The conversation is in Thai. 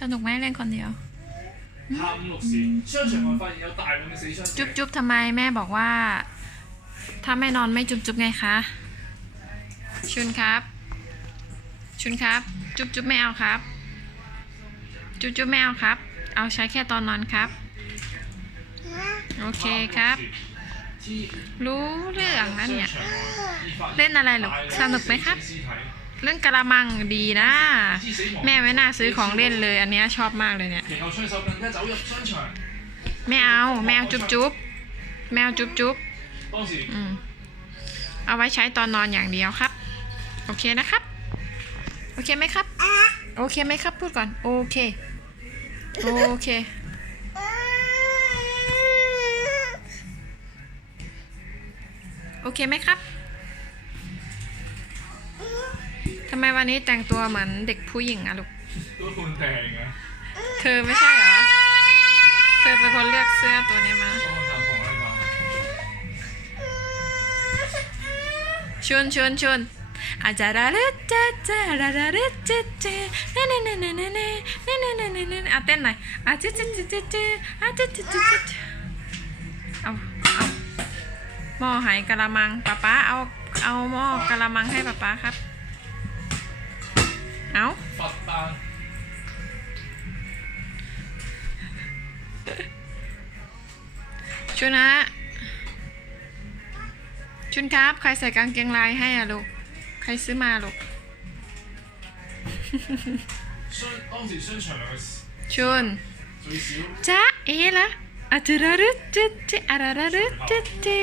สนุกไหมเล่นคนเดียวจุ๊บจุ๊บทำไมแม่บอกว่า ถ้าไม่นอนไม่จุ๊บจุบไงคะ ชุนครับ ชุนครับ จุ๊บจุบไม่เอาครับ จุ๊บจุบไม่เอาครับ เอาใช้แค่ตอนนอนครับ โอเคครับ รู้เรื่องแล้วเนี่ย เล่นอะไรหรอสนุกไหมครับ เรื่องกระมังดีนะ แม่ไม่น่าซื้อของเล่นเลย อันนี้ชอบมากเลยเนี่ย แม่เอาแมวจุ๊บจุ๊บแมวจุ๊บจุ๊บเอาไว้ใช้ตอนนอนอย่างเดียวครับ โอเคนะครับ โอเคไหมครับ โอเคไหมครับ พูดก่อน โอเค โอเคโอเคไหมครับ ทำไมวันนี้แต่งตัวเหมือนเด็กผู้หญิงอะลูก ตัวคุณแต่งนะเธอไม่ใช่เหรอ เธอเป็นคนเลือกเสื้อตัวนี้มาชวนชวนชวนอาจาราเรจาจาราราเรจาจาเนเนเนเนเนเนเนเนเนเนเนเนอาเต้นหน่อยอาจาจาจาจาจาอาจาจาจาจาเอาเอาหม้อหายกะละมังป้าป้าเอาเอาหม้อกะละมังให้ป้าป้าครับ เอาปัดชุนนะ ชุนครับ ใครใส่กางเกงลายให้อะลูก ใครซื้อมาลูก ชุนจ้าเอ๋ละอะตรารุจิจิอะรารุจิจิ